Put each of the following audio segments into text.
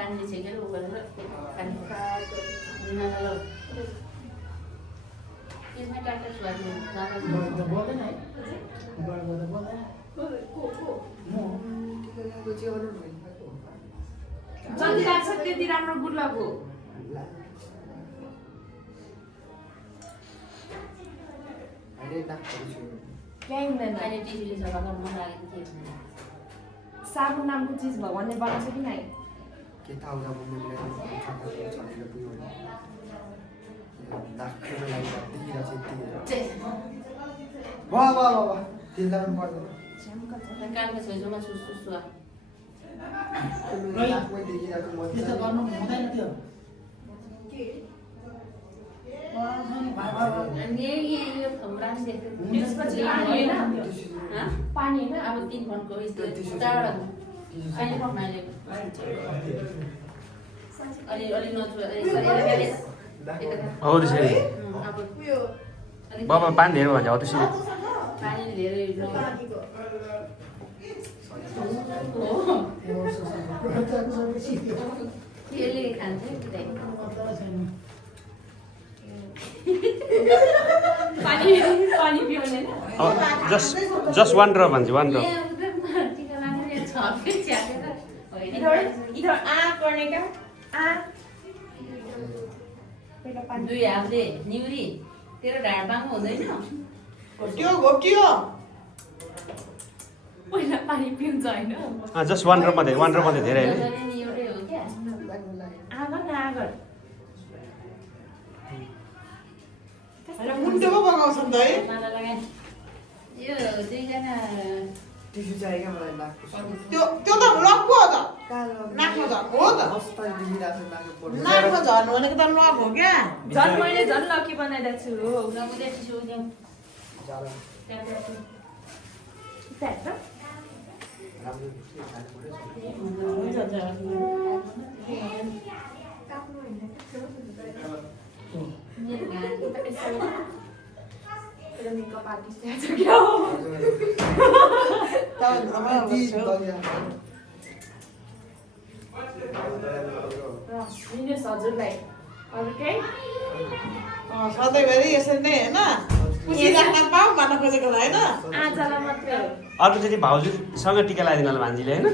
पानी छेकेर उ गरेर पानी नलाउ त्यसमै ट्याक्टर छुवाल्नु जाँदा बोल्दैन है बोल्दैन जति लाग्छ त्यति राम्रो गुलाबको क्या हुँदैन अहिले टिभीले सफा मन लागेको थियो साबुन नामको चिज भगवानले बनाएको छ कि नै के थाहा होला मैले छलेर पुग्यो डाक्टरको लागि देखिरहेको छ वाह वाह वाह त्यसलाई पनि पर्दैन कालको छेउछाउमा सुसुसुवा आफै देखिरहेको म त्यस्तो गर्नु हुँदैन त्यो अनि यो खम्रा नि देख्दै त्यसपछि पानी हैन पानी हैन अब 3 फन्टको यस्तो टाढा अहिले मैले अलि नछु हो त्यसरी अब बाबा पानी धेरै भन्छ हो त्यसरी पानी धेरै यसले खान्छ पानी पानी पिउने जस्ट वान ड्रप भन्छ वान ड्रप इधर आ करने का आ पहिला पानी दुई हातले निउरी तेरो ढाड बाङ्गो हुँदैन घोप्टियो घोप्टियो पहिला पानी पिउँछ हैन जस्ट वान ड्रप मात्रै धेरै हैन एउटै हो क्या आगर न आगर हैन मुन्टोमा बगाउँछन् त है माला लगाए यो दुईजना टिस्यु चाहियो क्या मलाई नाकको त्यो त लक हो त कालो नाकमा झर्नु हो त कस्तो देखिरहेको छ नाकको पर्छ नाकमा झर्नु भनेको त लक हो क्या झन् मैले झन् लकी बनाइदिएको छु हो उनीहरूले टिस्यु दिउँ जाला त्यहाँ राम्रो खानु पर्यो मेकअप आर्टिस्ट त्यहाँ छ क्या हो दिनुहोस् हजुरलाई अरू केही सधैँभरि यसरी नै होइन खुसी राख्न पाऊँ भन्न खोजेको होइन आजलाई मात्रै हो अर्कोचोटि भाउजूसँग टिका लगाइदिनु होला भान्जीले होइन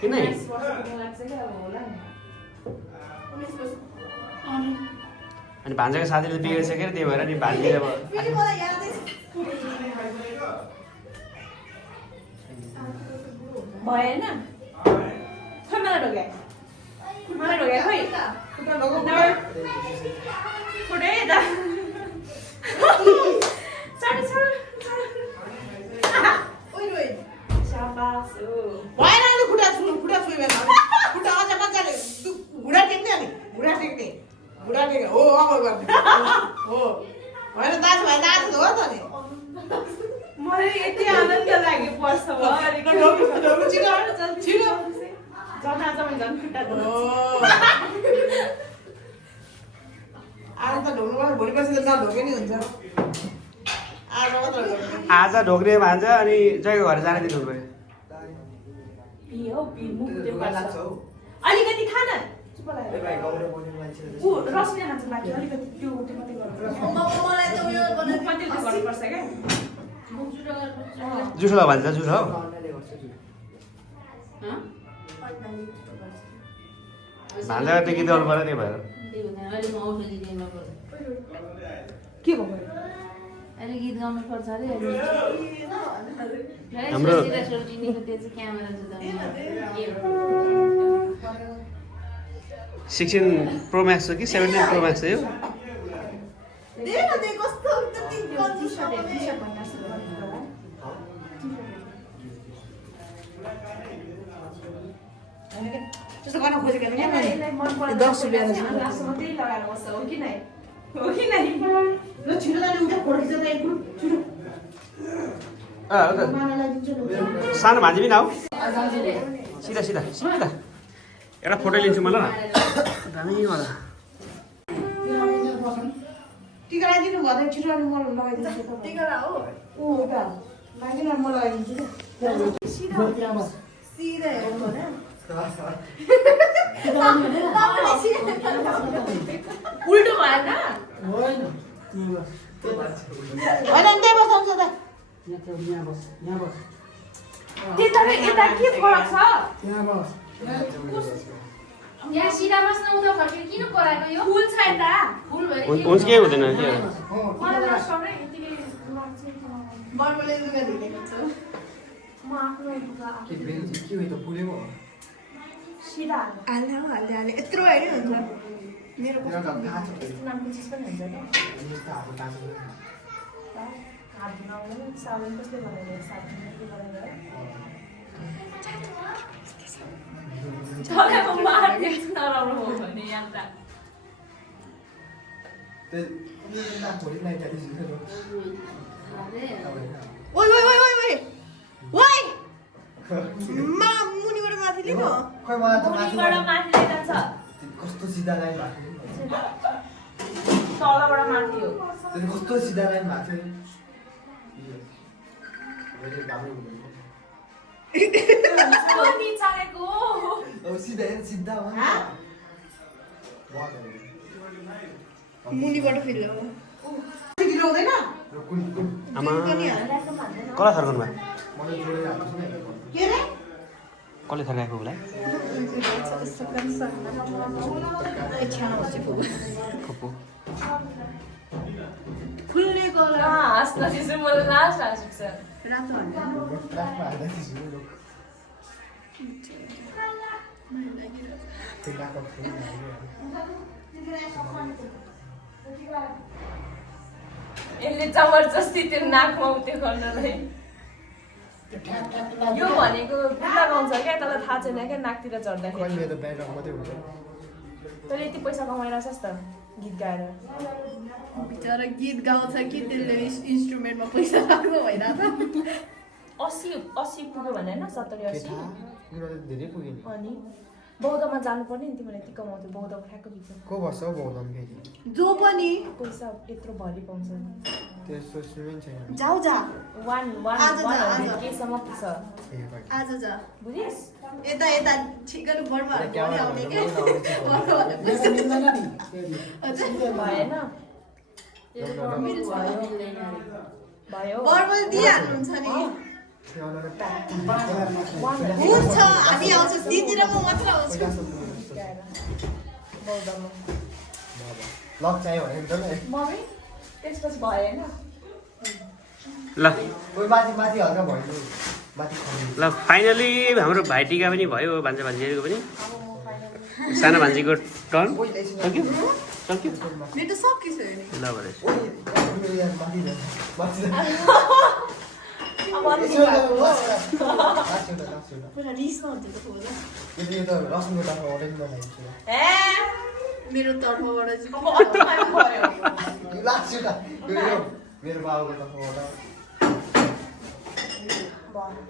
किन है लाग्छ क्या अब होला नि अनि भान्जाको साथीले बिग्रिसक्यो त्यही भएर नि भान्जीले अब भएन खोइ मलाई ढोग्या खोइ फुटे दा शाबास हो भएन अहिले खुट्टा छुइँदैन खुट्टा अझ मजाले घुँडा टेक्ने अनि घुँडा टेक्ने हो अब गर्ने हो होइन दाजुभाइ दाजु हो त नि मलाई यति आनन्द लाग्यो पर्छ ढोग्नु छिटो झन् आज मैले झन् खुट्टा आज त ढोग्नु पर्छ भोलि पर्सि त नढोगे नि हुन्छ आज मात्र ढोग्ने आज ढोग्ने भान्जा अनि जयको घर जाने दिन हुनु पी हो पी मुख त्यो अलिकति खान चुप लाग्यो ऊ रसले खान्छ बाँकी अलिकति त्यो मात्रै गर्नुपर्छ मात्रै गर्नुपर्छ क्या जुठो भन्छ जुठो भान्जा टेकी दल पऱ्यो त्यही भएर अहिले म औषधि दिनु पर्छ के भयो अहिले गीत गाउनु पर्छ अरे हाम्रो सोल्टिनीको त्यो चाहिँ क्यामेरा चाहिँ 16 प्रो म्याक्स हो कि 17 प्रो म्याक्स हो यो त्यस्तो गर्न खोजेको यसलाई मन पर्दैन 10 रुपियाँ लास्टमा त्यही लगाएर बस्छ हो कि नै हो कि नै ल छिटो जाने उठ्यो फोटो खिच्दा एक ग्रुप छिटो हो त मानालाई दिन्छु सानो भान्जी पनि आऊ सिधा सिधा सिधा एउटा फोटो लिन्छु मलाई न दामी होला टिका लगाइदिनु भयो भने छिटो म लगाइदिन्छु टिका हो ऊ त लागिन म लगाइदिन्छु सिधा हेर्नु भने उल्टो भएन होइन त्यहीँ बस होइन नि त्यही बस्छ त यहाँ थियो यहाँ बस यहाँ बस त्यता र यता के फरक छ यहाँ बस यहाँ सिधा बस्न उता फर्केर किन कराएको यो फुल छ यता फुल भएर हुन्छ केही हुँदैन के मलाई नसक्ने यतिकै बर्मले लुगा धुलेको छु म आफ्नो लुगा के बेन्च के हो त फुलेको हो सिधा हाल्दै यत्रो होइन हुन्छ मेरो तेरो त थाहा छ यस्तो नामको चिज पनि हुन्छ क्या यस्तो हात काट्छ हात धुनाउने साबुन कसले बनाइदियो साबुन कसले बनाइदियो चलेको मार्ने नराम्रो हो भने यहाँ त त्यो नाक भोलि नाइ काटिस ओइ ओइ ओइ ओइ ओइ ओइ मा मुनिबाट माथि लिनु खै मलाई त मुनिबाट माथि जान्छ कस्तो सिधा लाइन भएको तलबाट माथि हो त्यो कस्तो सिधा लाइन भएको थियो नि चालेको अब सिधा सिधा हो मुनिबाट फेरि हो ढिलो हुँदैन कुन कुन आमा पनि कसलाई थर्काउनु भयो मलाई जोडेर हाल्छु नि के रे कसले थर्काएको होला खोपो खुल्ने कलर हाँस्न त्यसो मलाई लास्ट हाँस्छ रातो हाल्नु ट्र्याकमा हाल्दा थिएँ लोक त्यो नाक यसले जबरजस्ती त्यो नाकमा उत्यो गर्नलाई यो भनेको बुढा गाउँछ क्या तँलाई थाहा छैन क्या नाकतिर चढ्दाखेरि कहिले त ब्याकग्राउन्ड मात्रै हुन्छ तैँले यति पैसा कमाइरहेछस् त गीत गाएर बिचरा गीत गाउँछ कि त्यसले इन्स्ट्रुमेन्टमा पैसा लाग्नु भइरहेको 80 पुग्यो भने होइन 70 के 80 थाहा तिम्रो त धेरै पुग्यो नि अनि बौद्धमा जानुपर्ने नि तिमीले यति कमाउँथ्यो बौद्धको ठ्याक्क भित्र को बस्छ हौ बौद्धमा फेरि जो पनि पैसा यत्रो भरि पाउँछ त्यस्तो सुन्नु छैन जाऊ जा वान आज जा, आज। केसम्म पुग्छ ए भाइ आज जा बुझिस् यता यता ठिकहरू बर्माहरू क्या पनि आउने के भएन भयो बर्मल दिइहाल्नुहुन्छ नि हुन्छ हामी आउँछौँ दिदी र म मात्र आउँछु बौद्धमा लक चाहियो भने त नि मम्मी त्यसपछि भएन ल कोही माथि माथि हल्का भयो माथि खल्नु ल फाइनली हाम्रो भाइटिका पनि भयो भान्जा भान्जीहरूको पनि सानो भान्जीको टर्न सक्यो सक्यो मेरो त सकिसक्यो नि ल भनेर माथि जान्छ माथि अब अलिक पुरा रिसमा हुन्छ त खोला यो त रसनको तर्फ अरेन्ज बनाइदिन्छु ए मेरो तर्फबाट चाहिँ अब अटोमा भयो यो लास्ट एउटा मेरो बाबुको तर्फबाट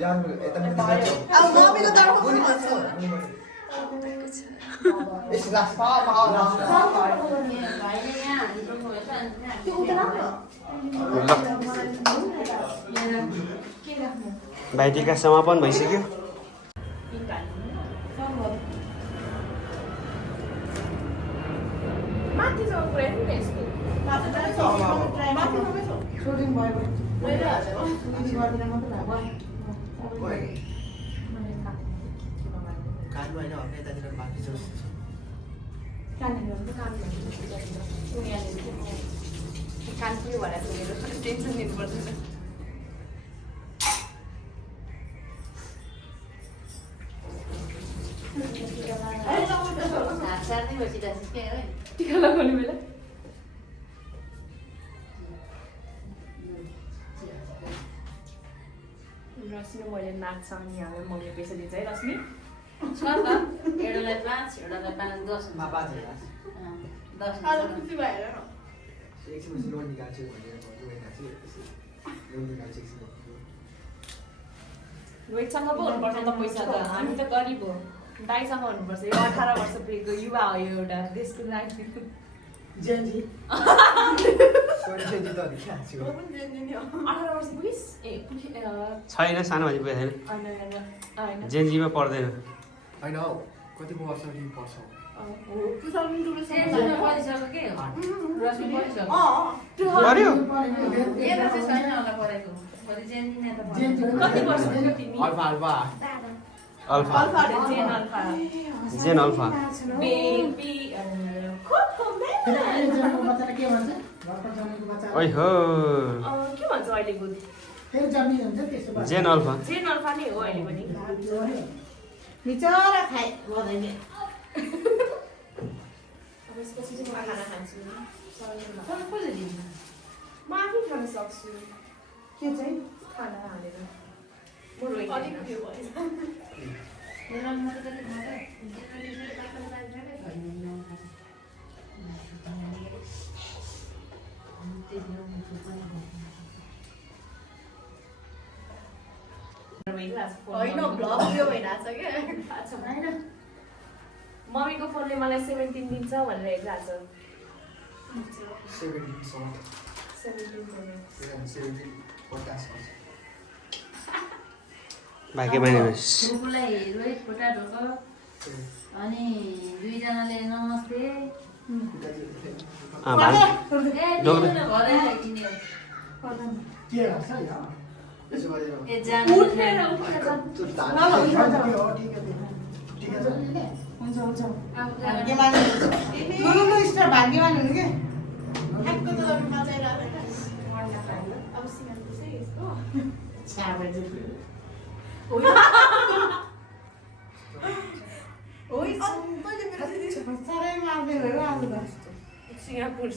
यहाँ यता अब मम्मीको तर्फबाट मुनि भन्छ यस लास्ट त्यो उता राख्न के राख्नु भाइटिका समापन भइसक्यो माथि छ पुरै नि यसको सोडिङ भयो मैले हालेको गरिदिन मात्र कानमा होइन यतातिर बाँकी छ कानपुर भनेर सुनेर टेन्सन लिनु पर्दैन टिका लगाउने बेला रश्मि मैले नाच्छ नि हालेर मम्मी पैसा दिन्छ है रश्मि एउटालाई 5 एउटालाई 5 10 मा बाजे 10 आज खुसी भएर न एकछिन लोन निकाल्छु भनेर भन्छु लोन निकाल्छु एकछिन रोहितसँग पो हुनुपर्छ त पैसा त हामी त गरिब हो दाइसँग हुनुपर्छ यो 18 वर्ष पुगेको युवा हो यो एउटा देशको लागि जेन्जी सोरी सेन्जी त अलि क्या छु 18 वर्ष पुगिस् ए छैन सानो भाइ पुगेको छैन होइन जेन्जीमा पर्दैन होइन हौ कतिको असर पर्छ जेनमा पढिसक्यो के रश्मि पढिसक्यो पर्यो यता चाहिँ छैन होला पढाइको भोलि जेन नेता कति वर्षको तिमी अल्फा अल्फा अल्फा जेन अल्फा जेन अल्फा बेबी खुदको फेरि अहिले जन्मेको बच्चालाई के भन्छ भर्खर जन्मेको बच्चा ओइ हो के भन्छ अहिलेको फेरि जन्मिन्छ हुन्छ त्यस्तो भन्छ जेन अल्फा जेन अल्फा नै हो अहिले पनि बिचरा खाए गर्दैन अब यसपछि चाहिँ म खाना खान्छु कसले कसले दिन्छ म आफै खान सक्छु के चाहिँ खाना हालेर म रोइदिन्छु। अलिक उयो भएछ होइन भ्लग उयो भइरहेछ क्या अच्छा मम्मीको फोनले मलाई 17 दिन्छ भनेर हेरिरहेछ 17 भाग्यमानी होस् फुपूलाई रोहित फोटा ढोक अनि दुईजनाले नमस्ते भाइ ए ढोक्दै। तिमीले भरै किन्यो के गर्छ यो यसो गरेर ए जान उठेर उठेर जान्छ। हुन्छ हुन्छ भाग्यमान लुलु स्टार भाग्यमान हुनु के ठ्याक्क त बचाइरहेको अब सिंगार त्यसै यस्तो छ्याबे ओइ तैँले मेरो साह्रै मार्दै भयो आज त सिंगापुर